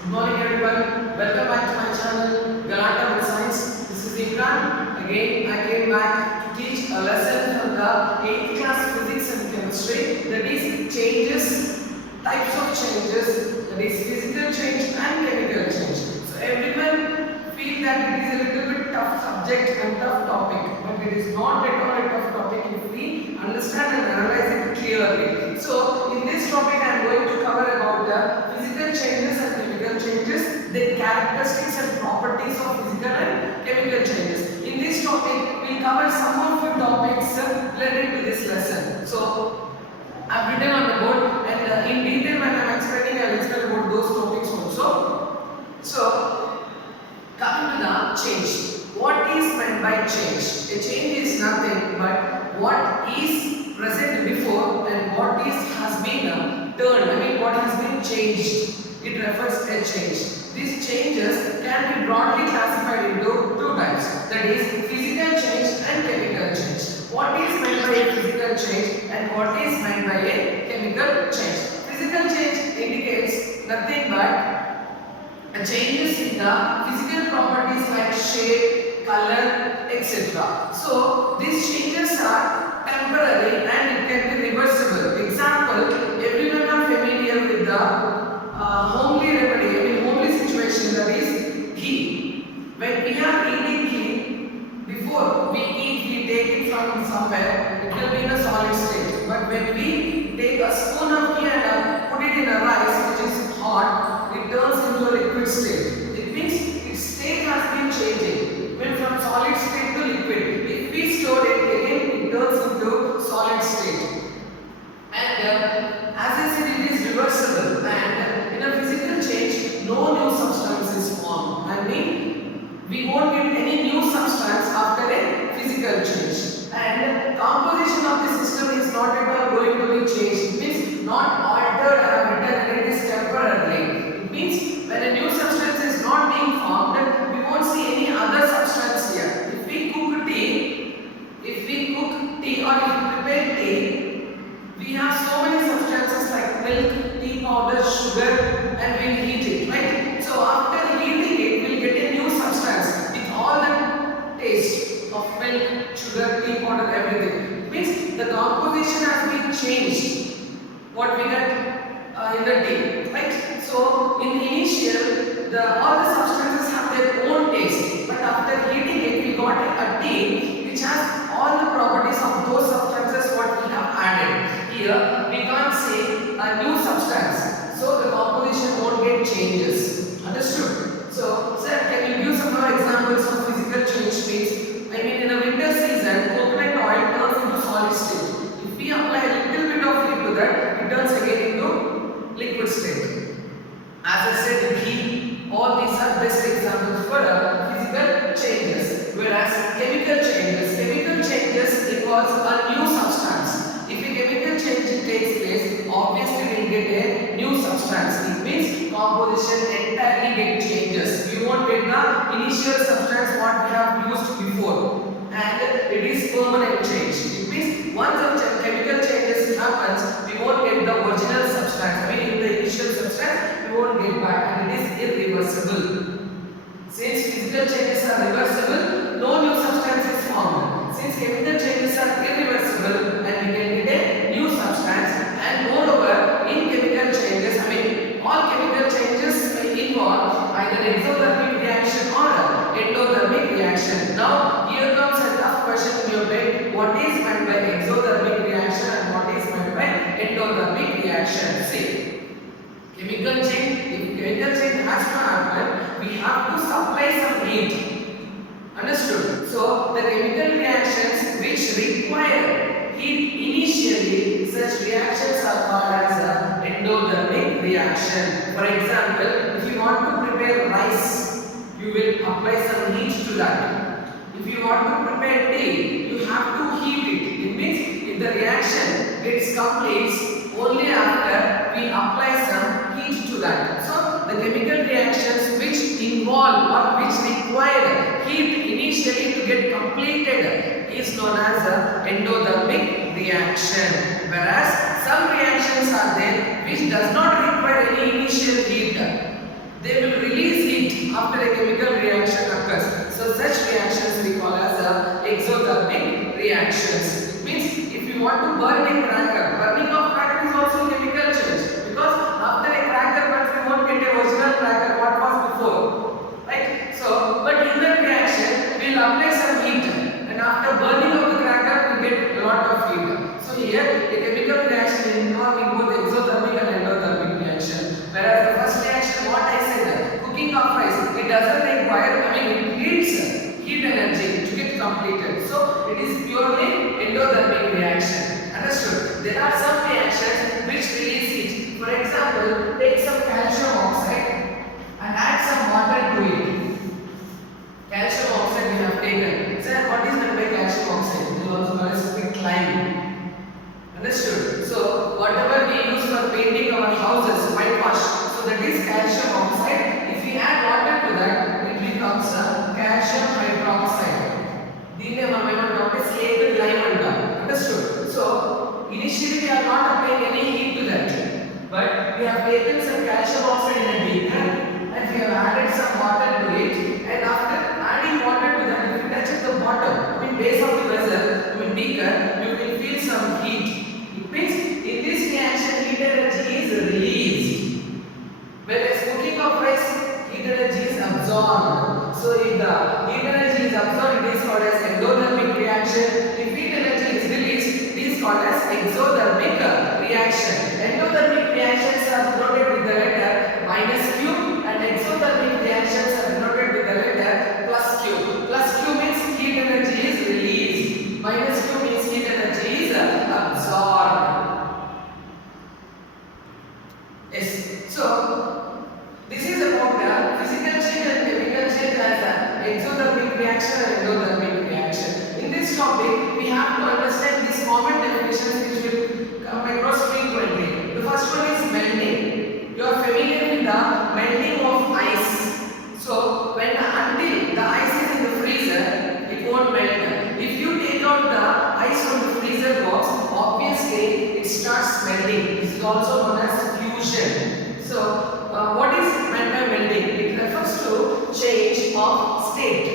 Good morning everyone. Welcome back to my channel Galata with Science. This is Imran. Again, I came back to teach a lesson from the 8th class physics and chemistry. That is changes, types of changes. That is physical change and chemical change. So everyone feel that it is a little bit tough subject and tough topic, but it is not at all a tough topic if we understand and analyze it clearly. So in this topic, I am going to cover about the physical changes and chemical changes, the characteristics and properties of physical and chemical changes. In this topic, we will cover some of the topics related to this lesson. So I have written on the board, and in detail when I am explaining, I will explain about those topics also. So coming to the change. What is meant by change? A change is nothing but what is present before and what is has been turned. I mean what has been changed. It refers to a change. These changes can be broadly classified into two types. That is physical change and chemical change. What is meant by a physical change and what is meant by a chemical change? Physical change indicates nothing but changes in the physical properties like shape, color, etc. So these changes are temporary and it can be reversible. Example, everyone are familiar with the homely remedy, I mean homely situation, that is ghee. When we are eating ghee, before we eat, we take it from somewhere, it will be in a solid state. But when we take a spoon of ghee and put it in a rice which is hot, it turns into a liquid state. It means its state has been changing. Went from solid state to liquid. If we store it again, it turns into solid state. And as I said, it is reversible. And in a physical change, no new substance is formed. I mean, we won't get any new substance after a physical change. And composition of the system is not at all going to be changed. It means not altered, I have written, and it is temporarily. Means when a new substance is not being formed, we won't see any other substance here. If we cook tea or if we prepare tea, we have so many substances like milk, tea powder, sugar, and we'll heat it, right? So after heating it, we'll get a new substance with all the taste of milk, sugar, tea powder, everything. It means the composition has been changed. What we get in the tea, right? So in initial, all the substances have their own taste, but after heating it, we got a tea which has all the properties of those substances what we have added. Here we can't say a new substance, so the composition won't get changes. Understood? So, sir, can you give some more examples of physical change means? I mean, in a winter season, coconut oil turns into solid state. If we apply a little bit of heat to that, it turns again into liquid state. As I said, ghee, all these are best examples for physical changes. Whereas chemical changes involves a new substance. If a chemical change takes place, obviously we will get a new substance. It means composition entirely get changes. We won't get the initial substance what we have used before, and it is permanent change. It means once a chemical changes happens, we won't get the original substance. I mean, in the initial substance, we won't get back, and it is irreversible. Since physical changes are reversible, no new substance is formed. Since chemical changes are irreversible, and we can get a new substance. And moreover, in chemical changes, I mean, all chemical changes may involve either exothermic reaction or endothermic reaction. Now, here comes a tough question in your brain: what is meant by exothermic reaction and what is meant by endothermic reaction? See, chemical change. If chemical change has to happen, we have to supply some heat. Understood? So the chemical reactions which require heat initially, such reactions are called as endothermic reaction. For example, if you want to prepare rice, you will apply some heat to that. If you want to prepare tea, you have to heat it. It means if the reaction gets complete only after we apply some heat to that. So the chemical reactions which involve or which require heat initially to get completed is known as endothermic reaction. Whereas some reactions are there which does not require any initial heat. they will release heat after a chemical reaction occurs. So such reactions we call as exothermic reactions. It means if you want to burn a cracker, burning of cracker is also a chemical change, because after a cracker burns we won't get a original cracker what was before, right? So but in that reaction we will apply some heat, and after burning of the cracker we get a lot of heat. So here a chemical reaction involving both exothermic and endothermic reaction. Whereas the first reaction, what I said, cooking of rice, it doesn't require, it needs heat energy to get completed. So it is purely endothermic reaction. Understood? There are some reactions which release heat. For example, take some calcium oxide and add some water to it. Calcium oxide we have taken. Sir, what is meant by calcium oxide? It is also called as quicklime. Understood? So whatever we use for painting our houses, whitewash, so that is calcium oxide. If we add water to that, it becomes calcium hydroxide. These are slaked lime. Understood? So initially we are not applying any heat to that, but we have taken some calcium oxide in a beaker and we have added some water to it, and after adding water to that, if you touch at the bottom, base of the vessel, beaker, you will feel some heat. It means in this reaction heat energy is released, whereas cooking of rice heat energy is absorbed. So if the heat energy is absorbed, it is called as endothermic reaction. If heat energy is released, it is called as exothermic reaction. Endothermic reactions are denoted with the letter -Q, and exothermic reactions are denoted with the letter +Q. +Q means heat energy is released, -Q means heat energy is absorbed. Yes. So this is about the physical change and chemical change as exothermic reaction and endothermic reaction. In this topic, we have to understand these common definitions which will come across frequently. The first one is melting. You are familiar with the melting of ice. So until the ice is in the freezer, it won't melt. If you take out the ice from the freezer box, obviously it starts melting. This is also known as fusion. So what is meant by melting? It refers to change of state.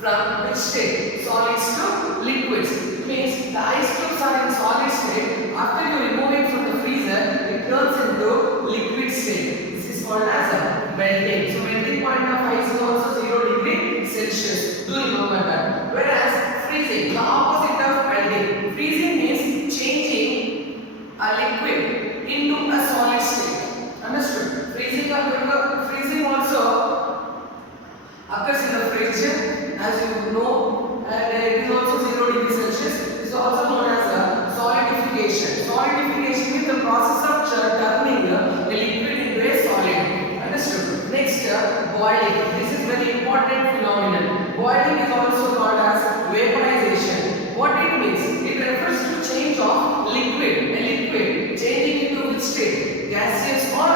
From which state? Solids to liquids. It means the ice cubes are in solid state. After you remove it from the freezer, it turns into liquid state. This is called as melting. So melting point of ice is also 0 degree Celsius. Do remember that. Whereas freezing, the opposite of melting. Freezing means changing a liquid into a solid state. Understood? Freezing also occurs in the fridge, as you know, and it is also 0 degree Celsius. It is also known as solidification. Solidification means the process of turning a liquid into a solid. Understood? Next, boiling. This is very important phenomenon. Boiling is also called as vaporization. What it means? It refers to change of liquid, a liquid changing into which state? Gaseous or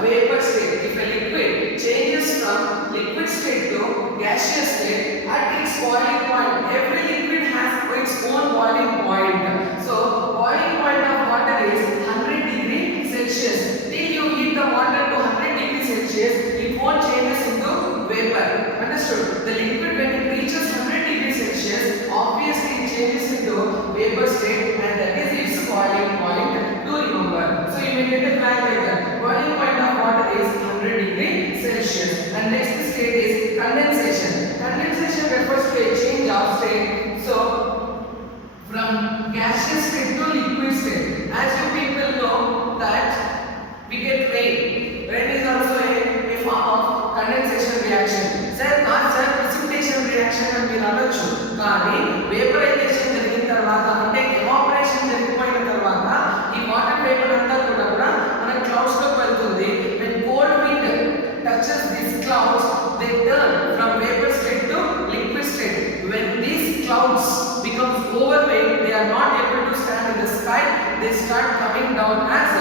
vapor state. If a liquid changes from liquid state to gaseous state at its boiling point, every liquid has its own boiling point. So boiling point of water is 100 degree Celsius. Till you heat the water to 100 degree Celsius, it won't change into vapor. Understood? The liquid, when it reaches 100 degree Celsius, obviously it changes into vapor state, and that is its boiling point. Do remember. So you may get a flag like that. Boiling point of water is 100 degree Celsius. And next state is condensation. Condensation refers to a change of state. So from gaseous state to liquid state. As you people know that we get rain. Rain is also a form of condensation reaction. Sir, not sir, precipitation reaction and we అనొచ్చు. కానీ vaporization జరిగిన తర్వాత, అంటే evaporation జరిగిపోయిన తర్వాత ఈ water vapour అంతా కూడా మన క్లౌడ్స్ లోకి వెళ్తుంది. When cold wind touches these clouds, they turn from vapor state to liquid state. When these clouds becomes overweight, they are not able to stand in the sky. They start coming down as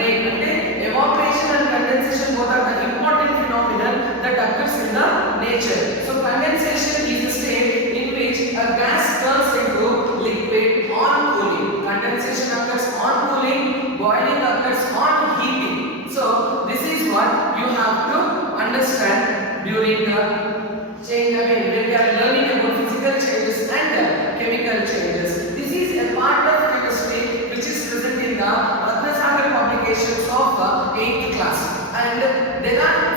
rain. అంటే evaporation and condensation both are the important phenomenon that occurs in the nature. So condensation is a state in which a gas turns into liquid on cooling. Condensation occurs on cooling, boiling occurs on heating. So this is what you have to during change. I mean, when we are learning about physical changes and chemical changes. This is a part of chemistry which is present in the Ratnasagar publications of 8th class, and there are